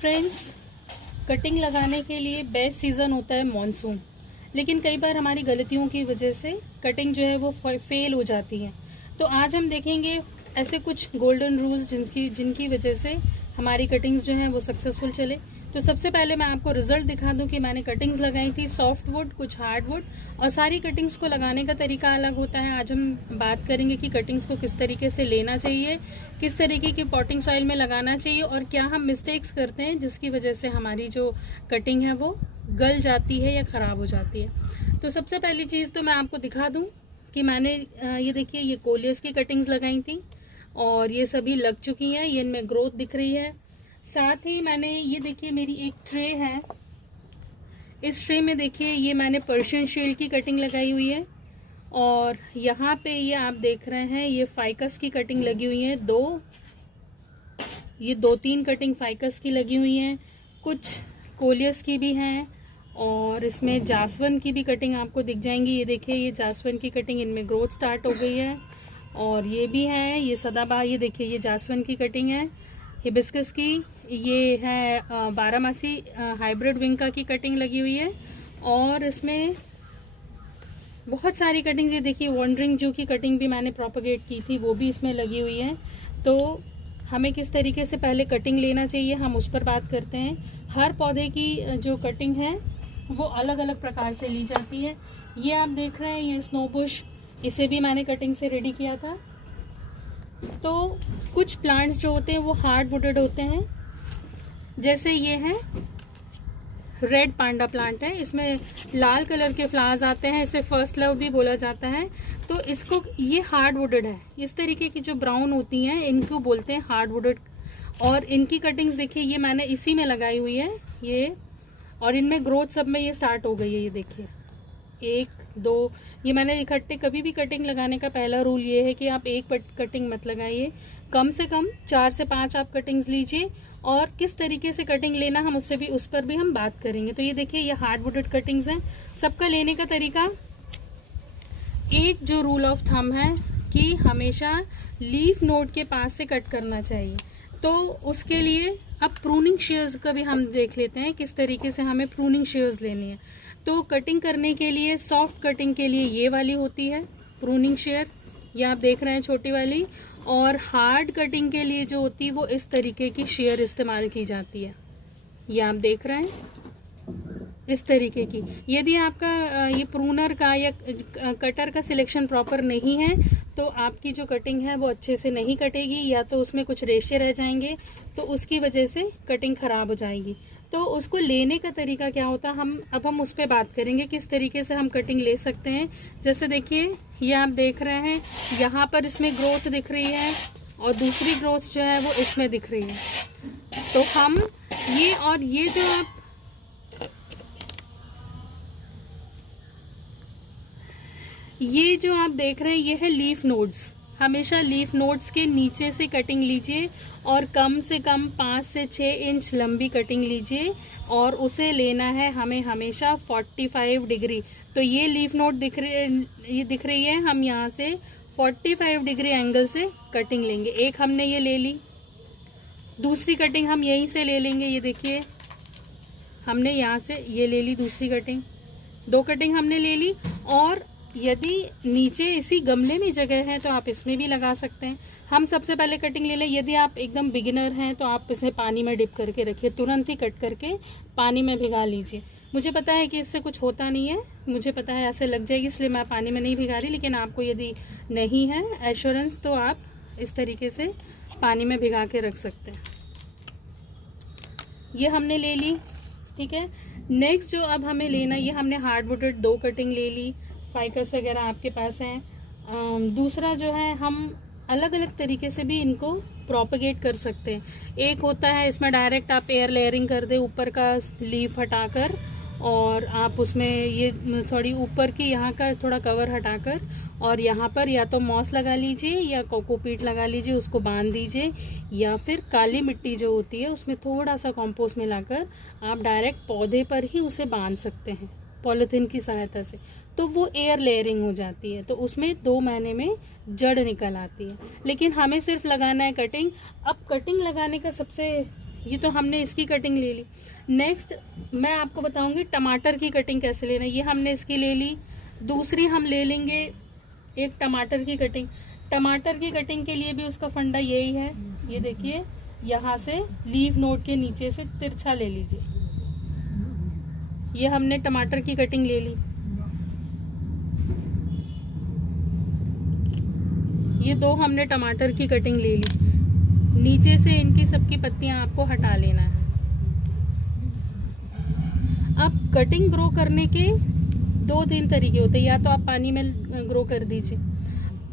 Friends, cutting लगाने के लिए बेस्ट सीज़न होता है मॉनसून। लेकिन कई बार हमारी गलतियों की वजह से कटिंग जो है वो फेल हो जाती है। तो आज हम देखेंगे ऐसे कुछ गोल्डन रूल्स जिनकी वजह से हमारी कटिंग्स जो हैं वो सक्सेसफुल चले। तो सबसे पहले मैं आपको रिजल्ट दिखा दूं कि मैंने कटिंग्स लगाई थी, सॉफ्ट वुड, कुछ हार्ड वुड, और सारी कटिंग्स को लगाने का तरीका अलग होता है। आज हम बात करेंगे कि कटिंग्स को किस तरीके से लेना चाहिए, किस तरीके की पॉटिंग सॉइल में लगाना चाहिए, और क्या हम मिस्टेक्स करते हैं जिसकी वजह से हमारी जो कटिंग है वो गल जाती है या ख़राब हो जाती है। तो सबसे पहली चीज़ तो मैं आपको दिखा दूँ कि मैंने ये देखिए, ये कोलियस की कटिंग्स लगाई थी और ये सभी लग चुकी हैं, ये इनमें ग्रोथ दिख रही है। साथ ही मैंने ये देखिए, मेरी एक ट्रे है, इस ट्रे में देखिए ये मैंने पर्शियन शील्ड की कटिंग लगाई हुई है, और यहाँ पे ये आप देख रहे हैं ये फाइकस की कटिंग लगी हुई है। दो तीन कटिंग फाइकस की लगी हुई हैं, कुछ कोलियस की भी हैं, और इसमें जासवन की भी कटिंग आपको दिख जाएंगी। ये देखिए, ये जासवन की कटिंग, इनमें ग्रोथ स्टार्ट हो गई है। और ये भी है, ये सदाबहार, ये देखिए ये जासवन की कटिंग है। हिबिस्कस की, ये है बारहमासी हाइब्रिड विंका की कटिंग लगी हुई है। और इसमें बहुत सारी कटिंग्स, ये देखिए वॉन्डरिंग जू की कटिंग भी मैंने प्रोपगेट की थी, वो भी इसमें लगी हुई है। तो हमें किस तरीके से पहले कटिंग लेना चाहिए, हम उस पर बात करते हैं। हर पौधे की जो कटिंग है वो अलग अलग प्रकार से ली जाती है। ये आप देख रहे हैं, ये स्नो बुश, इसे भी मैंने कटिंग से रेडी किया था। तो कुछ प्लांट्स जो होते हैं वो हार्ड वुडेड होते हैं, जैसे ये है रेड पांडा प्लांट है, इसमें लाल कलर के फ्लावर्स आते हैं, इसे फर्स्ट लव भी बोला जाता है। तो इसको, ये हार्ड वुडेड है। इस तरीके की जो ब्राउन होती हैं इनको बोलते हैं हार्ड वुडेड। और इनकी कटिंग्स देखिए, ये मैंने इसी में लगाई हुई है ये, और इनमें ग्रोथ सब में ये स्टार्ट हो गई है। ये देखिए, एक दो, ये मैंने इकट्ठे, कभी भी कटिंग लगाने का पहला रूल ये है कि आप एक कटिंग मत लगाइए, कम से कम 4 से 5 आप कटिंग्स लीजिए। और किस तरीके से कटिंग लेना, हम उस पर भी हम बात करेंगे। तो ये देखिए, ये हार्ड वुडेड कटिंग्स हैं। सबका लेने का तरीका, एक जो रूल ऑफ थंब है कि हमेशा लीफ नोड के पास से कट करना चाहिए। तो उसके लिए अब प्रूनिंग शेयर्स का भी हम देख लेते हैं, किस तरीके से हमें प्रूनिंग शेयर्स लेनी है। तो कटिंग करने के लिए, सॉफ्ट कटिंग के लिए ये वाली होती है प्रूनिंग शेयर, ये आप देख रहे हैं छोटी वाली। और हार्ड कटिंग के लिए जो होती है वो इस तरीके की शेयर इस्तेमाल की जाती है, ये आप देख रहे हैं इस तरीके की। यदि आपका ये प्रूनर का या कटर का सिलेक्शन प्रॉपर नहीं है तो आपकी जो कटिंग है वो अच्छे से नहीं कटेगी, या तो उसमें कुछ रेशे रह जाएंगे, तो उसकी वजह से कटिंग खराब हो जाएगी। तो उसको लेने का तरीका क्या होता है, हम उस पर बात करेंगे, किस तरीके से हम कटिंग ले सकते हैं। जैसे देखिए, ये आप देख रहे हैं, यहाँ पर इसमें ग्रोथ दिख रही है और दूसरी ग्रोथ जो है वो इसमें दिख रही है। तो हम ये, और ये जो आप देख रहे हैं ये है लीफ नोड्स। हमेशा लीफ नोड्स के नीचे से कटिंग लीजिए और कम से कम 5 से 6 इंच लंबी कटिंग लीजिए, और उसे लेना है हमें हमेशा 45 डिग्री। तो ये लीफ नोड दिख रही है, हम यहाँ से 45 डिग्री एंगल से कटिंग लेंगे। एक हमने ये ले ली, दूसरी कटिंग हम यहीं से ले लेंगे। ये देखिए, हमने यहाँ से ये ले ली दूसरी कटिंग, 2 कटिंग हमने ले ली। और यदि नीचे इसी गमले में जगह है तो आप इसमें भी लगा सकते हैं। हम सबसे पहले कटिंग ले लें। यदि आप एकदम बिगिनर हैं तो आप इसे पानी में डिप करके रखिए, तुरंत ही कट करके पानी में भिगा लीजिए। मुझे पता है कि इससे कुछ होता नहीं है, मुझे पता है ऐसे लग जाएगी, इसलिए मैं पानी में नहीं भिगा रही। लेकिन आपको यदि नहीं है एश्योरेंस तो आप इस तरीके से पानी में भिगा के रख सकते हैं। ये हमने ले ली, ठीक है। नेक्स्ट जो अब हमें लेना, ये हमने हार्ड वुडेड 2 कटिंग ले ली, फाइकस वगैरह आपके पास हैं। दूसरा जो है, हम अलग अलग तरीके से भी इनको प्रोपगेट कर सकते हैं। एक होता है इसमें डायरेक्ट आप एयर लेयरिंग कर दे, ऊपर का लीफ हटाकर, और आप उसमें ये थोड़ी ऊपर की यहाँ का थोड़ा कवर हटाकर, और यहाँ पर या तो मॉस लगा लीजिए या कोकोपीट लगा लीजिए, उसको बांध दीजिए, या फिर काली मिट्टी जो होती है उसमें थोड़ा सा कंपोस्ट मिलाकर आप डायरेक्ट पौधे पर ही उसे बांध सकते हैं पॉलीथीन की सहायता से। तो वो एयर लेयरिंग हो जाती है, तो उसमें 2 महीने में जड़ निकल आती है। लेकिन हमें सिर्फ लगाना है कटिंग। अब कटिंग लगाने का सबसे ये तो हमने इसकी कटिंग ले ली। नेक्स्ट मैं आपको बताऊंगी टमाटर की कटिंग कैसे लेना है। ये हमने इसकी ले ली। दूसरी हम ले लेंगे एक टमाटर की कटिंग। टमाटर की कटिंग के लिए भी उसका फंडा यही है। ये देखिए, यहाँ से लीफ नोट के नीचे से तिरछा ले लीजिए। ये हमने टमाटर की कटिंग ले ली। ये दो हमने टमाटर की कटिंग ले ली। नीचे से इनकी सबकी पत्तियां आपको हटा लेना है। अब कटिंग ग्रो करने के 2-3 तरीके होते हैं। या तो आप पानी में ग्रो कर दीजिए,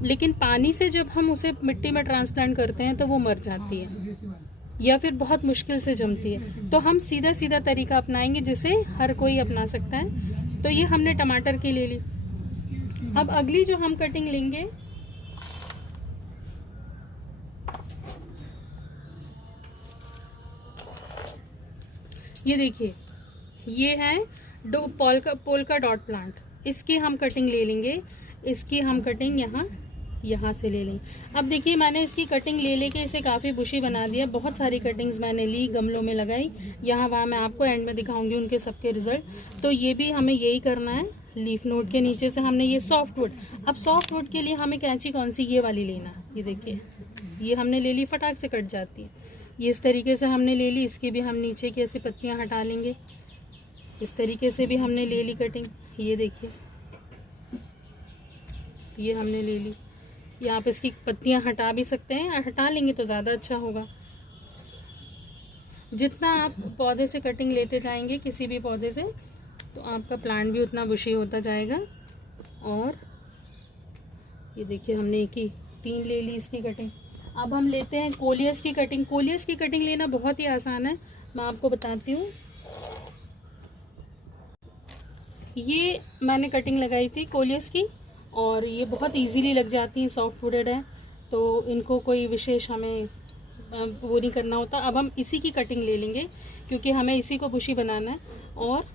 लेकिन पानी से जब हम उसे मिट्टी में ट्रांसप्लांट करते हैं तो वो मर जाती है या फिर बहुत मुश्किल से जमती है। तो हम सीधा सीधा तरीका अपनाएंगे जिसे हर कोई अपना सकता है। तो ये हमने टमाटर की ले ली। अब अगली जो हम कटिंग लेंगे, ये देखिए, ये है पोल्का डॉट प्लांट। इसकी हम कटिंग ले लेंगे। इसकी हम कटिंग यहाँ से ले लेंगे। अब देखिए, मैंने इसकी कटिंग ले लेके इसे काफ़ी बुशी बना दिया। बहुत सारी कटिंग्स मैंने ली, गमलों में लगाई, यहाँ वहाँ मैं आपको एंड में दिखाऊंगी उनके सबके रिजल्ट। तो ये भी हमें यही करना है। लीफ नोड के नीचे से हमने ये सॉफ्ट वुड। अब सॉफ्ट वुड के लिए हमें कैंची कौन सी, ये वाली लेना है। ये देखिए, ये हमने ले ली, फटाक से कट जाती है। ये इस तरीके से हमने ले ली। इसकी भी हम नीचे की ऐसी पत्तियां हटा लेंगे। इस तरीके से भी हमने ले ली कटिंग। ये देखिए, ये हमने ले ली। ये आप इसकी पत्तियां हटा भी सकते हैं, हटा लेंगे तो ज़्यादा अच्छा होगा। जितना आप पौधे से कटिंग लेते जाएंगे, किसी भी पौधे से, तो आपका प्लांट भी उतना बुशी होता जाएगा। और ये देखिए, हमने एक ही 3 ले ली इसकी कटिंग। अब हम लेते हैं कोलियस की कटिंग। कोलियस की कटिंग लेना बहुत ही आसान है, मैं आपको बताती हूँ। ये मैंने कटिंग लगाई थी कोलियस की, और ये बहुत इजीली लग जाती हैं। सॉफ्ट वुडेड है तो इनको कोई विशेष हमें वो नहीं करना होता। अब हम इसी की कटिंग ले लेंगे क्योंकि हमें इसी को बुशी बनाना है। और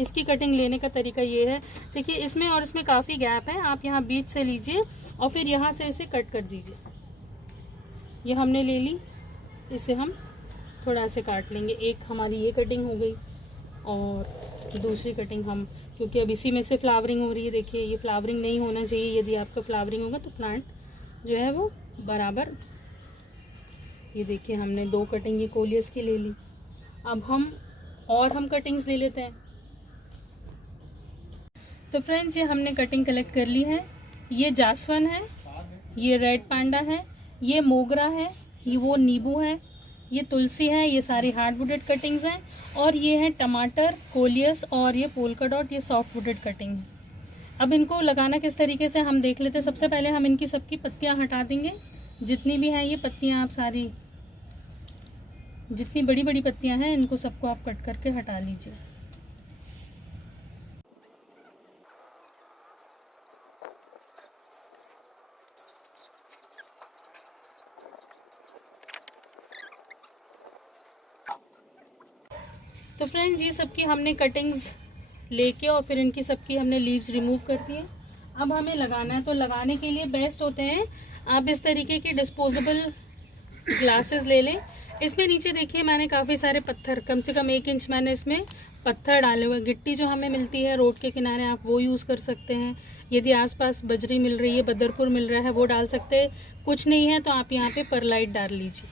इसकी कटिंग लेने का तरीका ये है, देखिए इसमें और इसमें काफ़ी गैप है। आप यहाँ बीच से लीजिए और फिर यहाँ से इसे कट कर दीजिए। ये हमने ले ली, इसे हम थोड़ा ऐसे काट लेंगे। एक हमारी ये कटिंग हो गई और दूसरी कटिंग हम, क्योंकि अब इसी में से फ्लावरिंग हो रही है। देखिए, ये फ्लावरिंग नहीं होना चाहिए। यदि आपका फ्लावरिंग होगा तो प्लांट जो है वो बराबर। ये देखिए, हमने 2 कटिंग ये कोलियस की ले ली। अब हम कटिंग्स ले लेते हैं। तो फ्रेंड्स, ये हमने कटिंग कलेक्ट कर ली है। ये जासवन है, ये रेड पांडा है, ये मोगरा है, ये वो नींबू है, ये तुलसी है। ये सारी हार्ड वुडेड कटिंग्स हैं। और ये है टमाटर, कोलियस और ये पोल्का डॉट, ये सॉफ्ट वुडेड कटिंग है। अब इनको लगाना किस तरीके से हम देख लेते हैं। सबसे पहले हम इनकी सबकी पत्तियां हटा देंगे। जितनी भी हैं ये पत्तियां, आप सारी जितनी बड़ी बड़ी पत्तियां हैं इनको सबको आप कट करके हटा लीजिए। तो फ्रेंड्स, ये सबकी हमने कटिंग्स लेके और फिर इनकी सबकी हमने लीव्स रिमूव कर दिए। अब हमें लगाना है। तो लगाने के लिए बेस्ट होते हैं आप इस तरीके के डिस्पोजेबल ग्लासेस ले लें। इसमें नीचे देखिए, मैंने काफ़ी सारे पत्थर, कम से कम 1 इंच मैंने इसमें पत्थर डाले हुए। गिट्टी जो हमें मिलती है रोड के किनारे, आप वो यूज़ कर सकते हैं। यदि आसपास बजरी मिल रही है, बदरपुर मिल रहा है, वो डाल सकते हैं। कुछ नहीं है तो आप यहाँ पे परलाइट डाल लीजिए।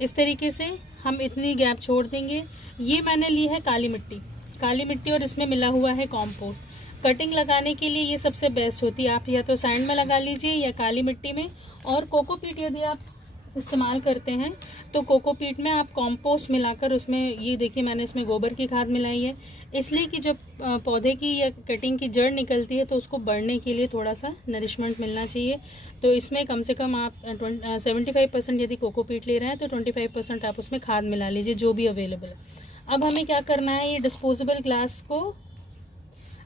इस तरीके से हम इतनी गैप छोड़ देंगे। ये मैंने ली है काली मिट्टी और इसमें मिला हुआ है कॉम्पोस्ट। कटिंग लगाने के लिए ये सबसे बेस्ट होती है। आप या तो सैंड में लगा लीजिए या काली मिट्टी में। और कोकोपीट यदि आप इस्तेमाल करते हैं तो कोकोपीट में आप कंपोस्ट मिलाकर उसमें, ये देखिए मैंने इसमें गोबर की खाद मिलाई है, इसलिए कि जब पौधे की या कटिंग की जड़ निकलती है तो उसको बढ़ने के लिए थोड़ा सा नरिशमेंट मिलना चाहिए। तो इसमें कम से कम आप 75% यदि कोकोपीट ले रहे हैं तो 25% आप उसमें खाद मिला लीजिए, जो भी अवेलेबल है। अब हमें क्या करना है, ये डिस्पोजेबल ग्लास को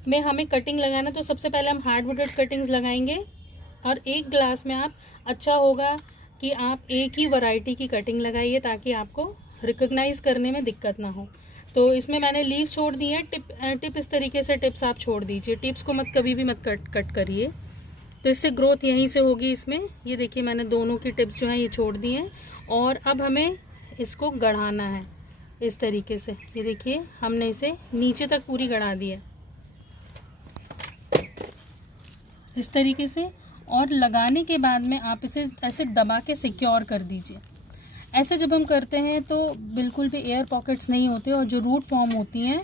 में हमें कटिंग लगाना। तो सबसे पहले हम हार्ड वुडेड कटिंग्स लगाएंगे और एक ग्लास में आप, अच्छा होगा कि आप एक ही वैरायटी की कटिंग लगाइए ताकि आपको रिकॉग्नाइज करने में दिक्कत ना हो। तो इसमें मैंने लीव छोड़ दी है। टिप इस तरीके से टिप्स आप छोड़ दीजिए। टिप्स को कभी भी मत कट करिए, तो इससे ग्रोथ यहीं से होगी इसमें। ये देखिए मैंने दोनों की टिप्स जो हैं ये छोड़ दी हैं। और अब हमें इसको गढ़ाना है इस तरीके से। ये देखिए हमने इसे नीचे तक पूरी गढ़ा दी है इस तरीके से। और लगाने के बाद में आप इसे ऐसे दबा के सिक्योर कर दीजिए। ऐसे जब हम करते हैं तो बिल्कुल भी एयर पॉकेट्स नहीं होते और जो रूट फॉर्म होती हैं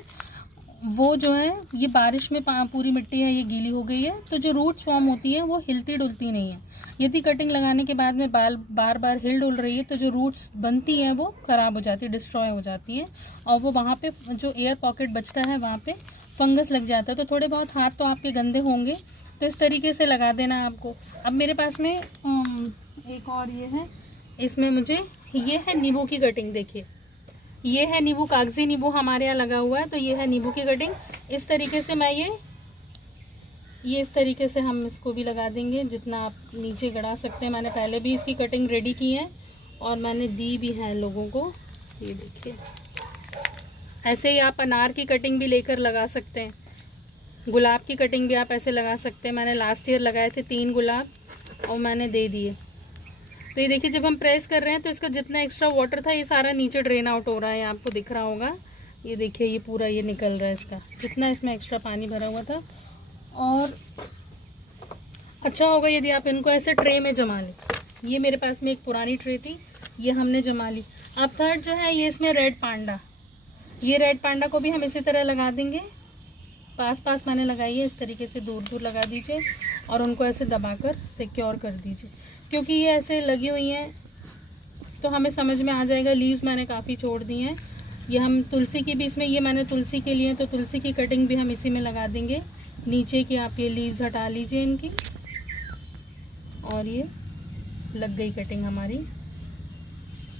वो जो है, ये बारिश में पूरी मिट्टी है ये गीली हो गई है, तो जो रूट्स फॉर्म होती हैं वो हिलती डुलती नहीं है। यदि कटिंग लगाने के बाद में बार बार हिल डुल रही है तो जो रूट्स बनती हैं वो ख़राब हो जाती है, डिस्ट्रॉय हो जाती हैं, और वो वहाँ पे जो एयर पॉकेट बचता है वहाँ पे फंगस लग जाता है। तो थोड़े बहुत हाथ तो आपके गंदे होंगे, तो इस तरीके से लगा देना है आपको। अब मेरे पास में एक और ये है, इसमें मुझे ये है नींबू की कटिंग। देखिए ये है नींबू, कागजी नींबू हमारे यहाँ लगा हुआ है, तो ये है नींबू की कटिंग। इस तरीके से मैं ये इस तरीके से हम इसको भी लगा देंगे जितना आप नीचे गड़ा सकते हैं। मैंने पहले भी इसकी कटिंग रेडी की है और मैंने दी भी है लोगों को। ये देखिए ऐसे ही आप अनार की कटिंग भी लेकर लगा सकते हैं, गुलाब की कटिंग भी आप ऐसे लगा सकते हैं। मैंने लास्ट ईयर लगाए थे 3 गुलाब और मैंने दे दिए। तो ये देखिए जब हम प्रेस कर रहे हैं तो इसका जितना एक्स्ट्रा वाटर था ये सारा नीचे ड्रेन आउट हो रहा है, आपको दिख रहा होगा। ये देखिए ये पूरा ये निकल रहा है इसका, जितना इसमें एक्स्ट्रा पानी भरा हुआ था। और अच्छा होगा यदि आप इनको ऐसे ट्रे में जमा लें। ये मेरे पास में एक पुरानी ट्रे थी, ये हमने जमा ली। अब थर्ड जो है ये इसमें रेड पांडा, ये रेड पांडा को भी हम इसी तरह लगा देंगे। पास पास मैंने लगाई है, इस तरीके से दूर दूर लगा दीजिए और उनको ऐसे दबाकर सिक्योर कर दीजिए। क्योंकि ये ऐसे लगी हुई हैं तो हमें समझ में आ जाएगा। लीव्स मैंने काफ़ी छोड़ दी हैं। ये हम तुलसी की भी इसमें, ये मैंने तुलसी के लिए, तो तुलसी की कटिंग भी हम इसी में लगा देंगे। नीचे की आप ये लीव्स हटा लीजिए इनकी, और ये लग गई कटिंग हमारी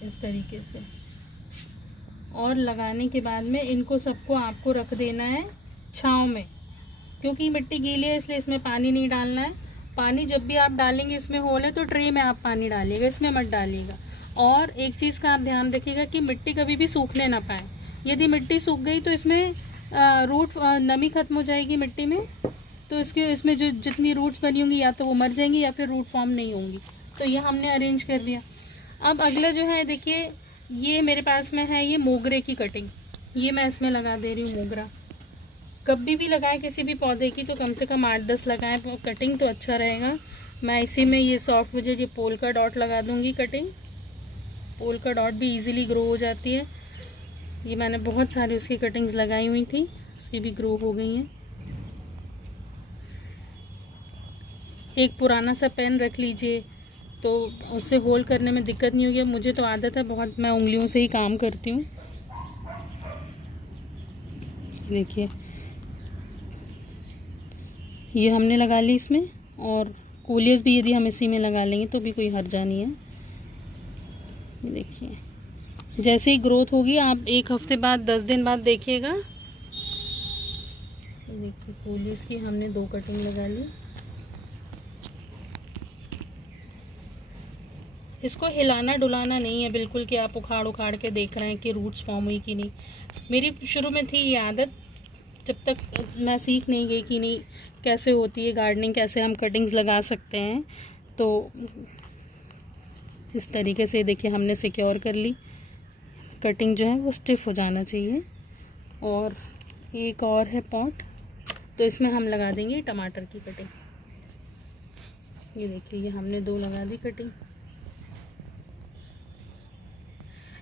इस तरीके से। और लगाने के बाद में इनको सबको आपको रख देना है छाँव में, क्योंकि मिट्टी गीली है इसलिए इसमें पानी नहीं डालना है। पानी जब भी आप डालेंगे, इसमें होल है तो ट्रे में आप पानी डालिएगा, इसमें मत डालिएगा। और एक चीज़ का आप ध्यान रखिएगा कि मिट्टी कभी भी सूखने ना पाए। यदि मिट्टी सूख गई तो इसमें नमी खत्म हो जाएगी मिट्टी में, तो इसमें जो जितनी रूट्स बनी होंगी या तो वो मर जाएंगी या फिर रूट फॉर्म नहीं होंगी। तो ये हमने अरेंज कर दिया। अब अगला जो है देखिए, ये मेरे पास में है ये मोगरे की कटिंग, ये मैं इसमें लगा दे रही हूँ मोगरा। कभी भी लगाएं किसी भी पौधे की तो कम से कम 8-10 लगाएं कटिंग, तो अच्छा रहेगा। मैं इसी में ये सॉफ्ट मुझे ये पोल का डॉट लगा दूंगी कटिंग। पोल का डॉट भी इजीली ग्रो हो जाती है। ये मैंने बहुत सारी उसकी कटिंग्स लगाई हुई थी, उसकी भी ग्रो हो गई हैं। एक पुराना सा पेन रख लीजिए तो उससे होल करने में दिक्कत नहीं होगी। मुझे तो आदत है बहुत, मैं उंगलियों से ही काम करती हूँ। देखिए ये हमने लगा ली इसमें, और कोलियस भी यदि हम इसी में लगा लेंगे तो भी कोई हर्जा नहीं है। देखिए जैसे ही ग्रोथ होगी आप 1 हफ्ते बाद 10 दिन बाद देखिएगा। देखिए कोलियस की हमने 2 कटिंग लगा ली। इसको हिलाना डुलाना नहीं है बिल्कुल कि आप उखाड़ उखाड़ के देख रहे हैं कि रूट्स फॉर्म हुई कि नहीं। मेरी शुरू में थी ये आदत, जब तक मैं सीख नहीं गई कि नहीं कैसे होती है गार्डनिंग, कैसे हम कटिंग्स लगा सकते हैं। तो इस तरीके से देखिए हमने सिक्योर कर ली। कटिंग जो है वो स्टिफ हो जाना चाहिए। और एक और है पॉट, तो इसमें हम लगा देंगे टमाटर की कटिंग। ये देखिए ये हमने 2 लगा दी कटिंग।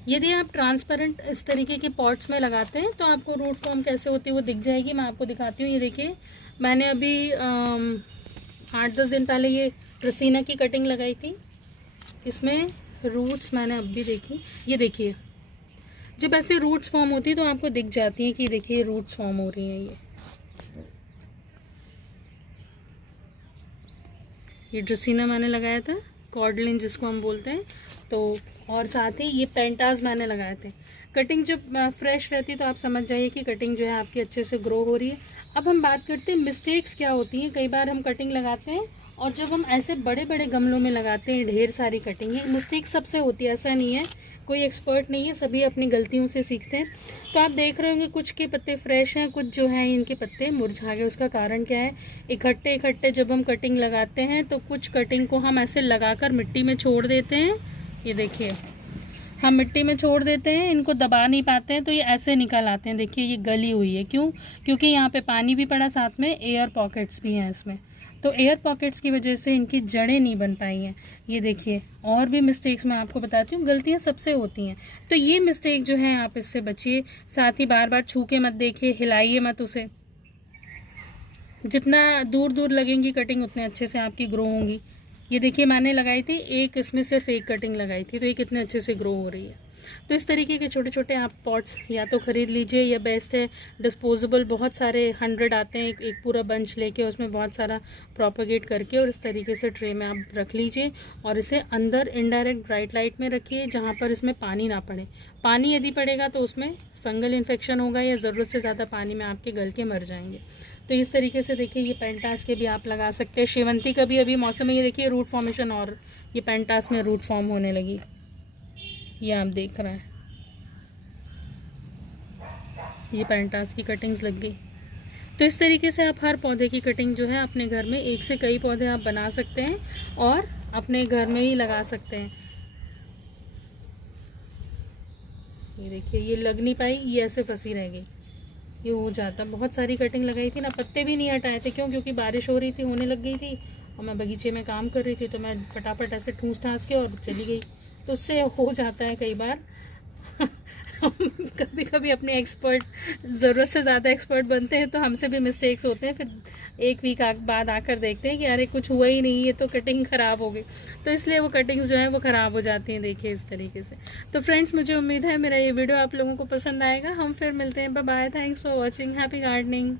यदि आप ट्रांसपेरेंट इस तरीके के पॉट्स में लगाते हैं तो आपको रूट फॉर्म कैसे होती है वो दिख जाएगी। मैं आपको दिखाती हूँ। ये देखिए मैंने अभी 8-10 दिन पहले ये ड्रेसीना की कटिंग लगाई थी, इसमें रूट्स मैंने अब भी देखी। ये देखिए जब ऐसे रूट्स फॉर्म होती है तो आपको दिख जाती हैं कि देखिए रूट्स फॉर्म हो रही हैं। ये ड्रेसीना मैंने लगाया था, कॉर्डलिन जिसको हम बोलते हैं। तो और साथ ही ये पेंटास मैंने लगाए थे। कटिंग जब फ्रेश रहती है तो आप समझ जाइए कि कटिंग जो है आपकी अच्छे से ग्रो हो रही है। अब हम बात करते हैं मिस्टेक्स क्या होती हैं। कई बार हम कटिंग लगाते हैं और जब हम ऐसे बड़े बड़े गमलों में लगाते हैं ढेर सारी कटिंग, ये मिस्टेक सबसे होती है, ऐसा नहीं है, कोई एक्सपर्ट नहीं है, सभी अपनी गलतियों से सीखते हैं। तो आप देख रहे होंगे कुछ के पत्ते फ्रेश हैं, कुछ जो हैं इनके पत्ते मुरझा गए। उसका कारण क्या है? इकट्ठे इकट्ठे जब हम कटिंग लगाते हैं तो कुछ कटिंग को हम ऐसे लगाकर मिट्टी में छोड़ देते हैं। ये देखिए हम मिट्टी में छोड़ देते हैं, इनको दबा नहीं पाते हैं तो ये ऐसे निकल आते हैं। देखिए ये गली हुई है, क्यों? क्योंकि यहाँ पे पानी भी पड़ा, साथ में एयर पॉकेट्स भी हैं इसमें, तो एयर पॉकेट्स की वजह से इनकी जड़ें नहीं बन पाई हैं। ये देखिए, और भी मिस्टेक्स मैं आपको बताती हूँ, गलतियाँ सबसे होती हैं, तो ये मिस्टेक जो है आप इससे बचिए। साथ ही बार बार छू के मत देखिए, हिलाइए मत उसे। जितना दूर दूर लगेंगी कटिंग उतने अच्छे से आपकी ग्रो होंगी। ये देखिए मैंने लगाई थी एक, इसमें सिर्फ एक कटिंग लगाई थी, तो ये कितने अच्छे से ग्रो हो रही है। तो इस तरीके के छोटे छोटे आप पॉट्स या तो ख़रीद लीजिए, या बेस्ट है डिस्पोजेबल, बहुत सारे 100 आते हैं, एक पूरा बंच लेके उसमें बहुत सारा प्रोपेगेट करके और इस तरीके से ट्रे में आप रख लीजिए। और इसे अंदर इनडायरेक्ट ब्राइट लाइट में रखिए, जहाँ पर इसमें पानी ना पड़े। पानी यदि पड़ेगा तो उसमें फंगल इन्फेक्शन होगा, या ज़रूरत से ज़्यादा पानी में आपके गल के मर जाएंगे। तो इस तरीके से देखिए, ये पेंटास के भी आप लगा सकते हैं। शेवंती का भी अभी मौसम है, ये देखिए रूट फॉर्मेशन, और ये पेंटास में रूट फॉर्म होने लगी, ये आप देख रहे हैं, ये पेंटास की कटिंग्स लग गई। तो इस तरीके से आप हर पौधे की कटिंग जो है अपने घर में, एक से कई पौधे आप बना सकते हैं और अपने घर में ही लगा सकते हैं। ये देखिए, ये लग नहीं पाई, ये ऐसे फंसी रह गई, ये हो जाता। बहुत सारी कटिंग लगाई थी ना, पत्ते भी नहीं हटाए थे, क्यों? क्योंकि बारिश हो रही थी, होने लग गई थी, और मैं बगीचे में काम कर रही थी, तो मैं फटाफट ऐसे ठूस ठास के और चली गई। तो उससे हो जाता है कई बार हम कभी कभी अपने एक्सपर्ट, ज़रूरत से ज़्यादा एक्सपर्ट बनते हैं, तो हमसे भी मिस्टेक्स होते हैं। फिर एक वीक बाद आकर देखते हैं कि अरे कुछ हुआ ही नहीं, ये तो कटिंग ख़राब हो गई, तो इसलिए वो कटिंग्स जो है वो ख़राब हो जाती हैं। देखिए इस तरीके से। तो फ्रेंड्स, मुझे उम्मीद है मेरा ये वीडियो आप लोगों को पसंद आएगा। हम फिर मिलते हैं, bye bye, thanks for watching, happy gardening.